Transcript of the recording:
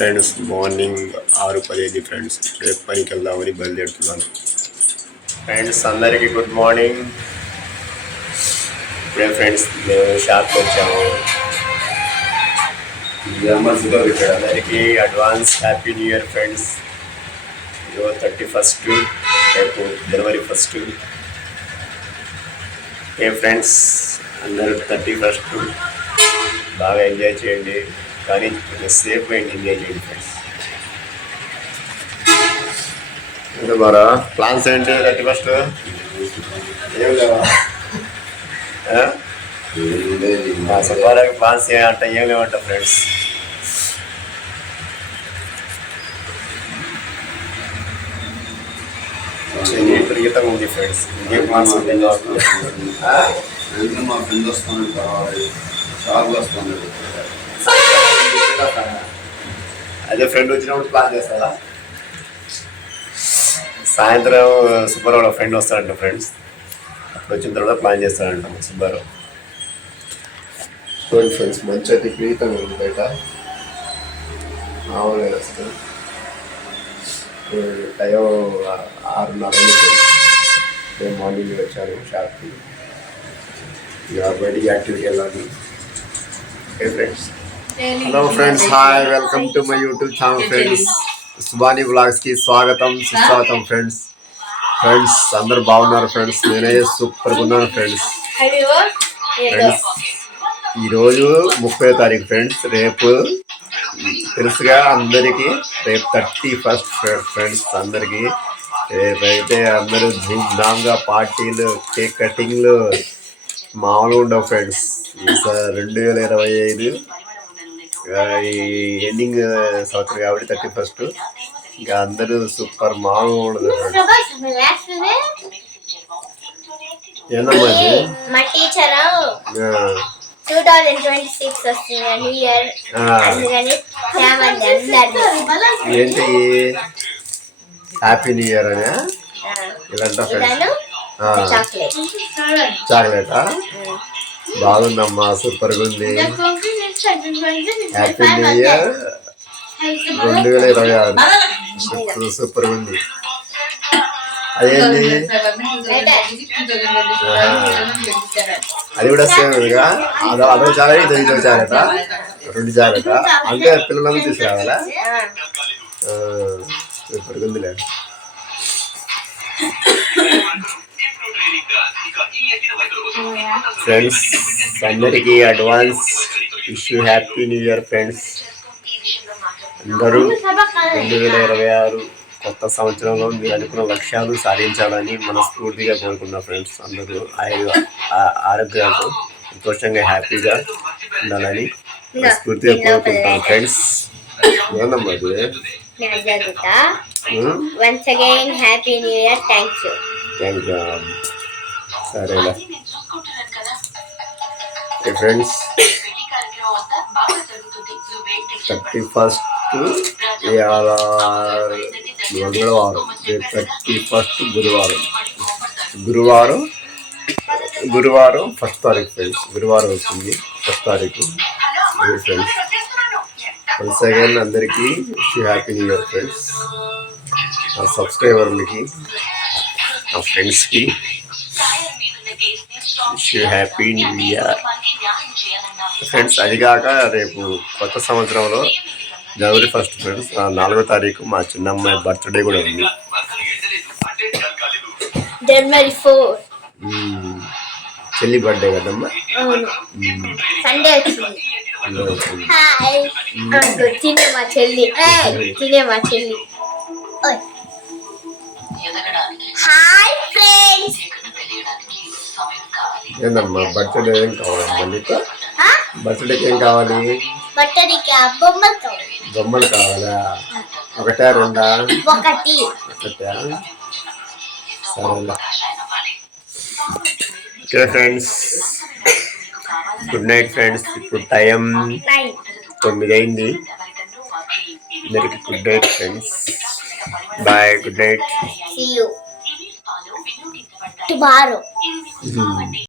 Friends morning 6:15 friends. రేపు పనికి వెళ్దామని బయలుదేరుతున్నాను. ఫ్రెండ్స్ అందరికీ గుడ్ మార్నింగ్. ఇప్పుడే ఫ్రెండ్స్ మేము షాప్కి వచ్చాము. జమ్మస్గా ఇక్కడ అందరికీ advance happy new year friends. ఈరోజు 31, రేపు January 1. ఫ్రెండ్స్ అందరూ 31 బాగా ఎంజాయ్ చేయండి, కానీ సేఫ్ అయింది ఎంజాయ్ చేయండి ఫ్రెండ్స్. ఇంకా మరా ప్లాన్స్ ఏంటి 31? ఏం లేవా? సుబ్బారావు ప్లాన్స్ ఏమంట ఏం లేవంట ఫ్రెండ్స్. విపరీతంగా ఉంది ఫ్రెండ్స్. ఏం ప్లాన్స్ ఉంటాయి? మా ఫ్రెండ్ వస్తాను, షాప్లో వస్తాను. అదే ఫ్రెండ్ వచ్చినప్పుడు ప్లాన్ చేస్తారా? సాయంత్రం సుబ్బారావు ఫ్రెండ్ వస్తాడంట ఫ్రెండ్స్. అప్పుడు వచ్చిన తర్వాత ప్లాన్ చేస్తాడంట సుబ్బారావు. చూడండి ఫ్రెండ్స్, మంచి అయితే విపరీతంగా ఉంది బయట. మామూలుగా వస్తుంది. టైం 6:30 రేపు మార్నింగ్ వచ్చాను షాప్కి. ఇక బయటికి యాక్టివ్కి వెళ్ళాలి. Okay friends. Hello friends, hi, welcome to my YouTube channel friends. Subhani బ్లాగ్స్కి స్వాగతం, సుస్వాగతం ఫ్రెండ్స్. అందరు బాగున్నారు ఫ్రెండ్స్. నేనే సూపర్గా ఉన్నాను ఫ్రెండ్స్. ఈరోజు 30వ తారీఖు ఫ్రెండ్స్. రేపు తెలుసుగా అందరికీ, రేపు 31 ఫ్రెండ్స్. అందరికీ రేపైతే అందరూ ధూమ్ధామ్గా పార్టీలు, కేక్ కటింగ్లు మామూలుగా ఉండవు ఫ్రెండ్స్. 2025 ఈ ఎండింగ్ సంవత్సరం కాబట్టి 31. ఇంకా అందరూ సూపర్ మామూలుగా ఉండదు ఫ్రెండ్స్. ఏందమ్మా ఇది? 2026 వస్తుంది న్యూ ఇయర్. అందుకని ఏంటి హ్యాపీ న్యూ ఇయర్ అని ఇలాంటి చాక్లెటా? బాగుందమ్మా, సూపర్గా ఉంది. Happy new year 2026. సూపర్గా ఉంది. అదేంటి అది కూడా సేమ్ ఇదిగా? అదో చాక్లెట్, ఇదో చాక్లెట, 2 చాక్లెట. అంటే పిల్లలందరూ తీసుకురావాలా? సూపర్గా ఉందిలే. ఫ్రెండ్స్ అందరికీ advance wish you happy new year friends. అందరూ 2026 కొత్త సంవత్సరంలో మీరు అనుకున్న లక్ష్యాలు సాధించాలని మనస్ఫూర్తిగా కోరుకున్నా ఫ్రెండ్స్. అందరూ ఆరోగ్యాలతో సంతోషంగా హ్యాపీగా ఉండాలని మనస్ఫూర్తిగా కోరుకుంటాను ఫ్రెండ్స్. ఏందమ్మా అది? Once again, Happy New Year. Thank you. సరేనా ఫ్రెండ్స్. 31 మంగళవారం, రేపు 31 గురువారం 1 తారీఖు ఫ్రెండ్స్. గురువారం వచ్చింది 1 తారీఖు ఫ్రెండ్స్. వన్స్ అగైన్ అందరికీ wish you happy new year friends. నా సబ్స్క్రైబర్లకి, నా ఫ్రెండ్స్కి wish you happy new year friends. అదిగాక రేపు కొత్త సంవత్సరంలో January 1 ఫ్రెండ్స్, 4వ తారీఖు మా చిన్నమ్మాయి బర్త్డే కూడా ఉంది. January 4 చెల్లి బర్త్డే కదమ్మా. సండే వచ్చింది. తినే మా చెల్లి. Hi friends. ఏందమ్మా బర్త్డే ఏం కావాలమ్మా నీకు? బర్త్డేకి ఏం కావాలి? బర్త్డేకి బొమ్మలు కావాలా? 1, 2? 1. సరేలే. Okay friends, good night friends. ఇప్పుడు టైం 9 అయింది. అందరికి good night friends. Bye, good night. See you tomorrow.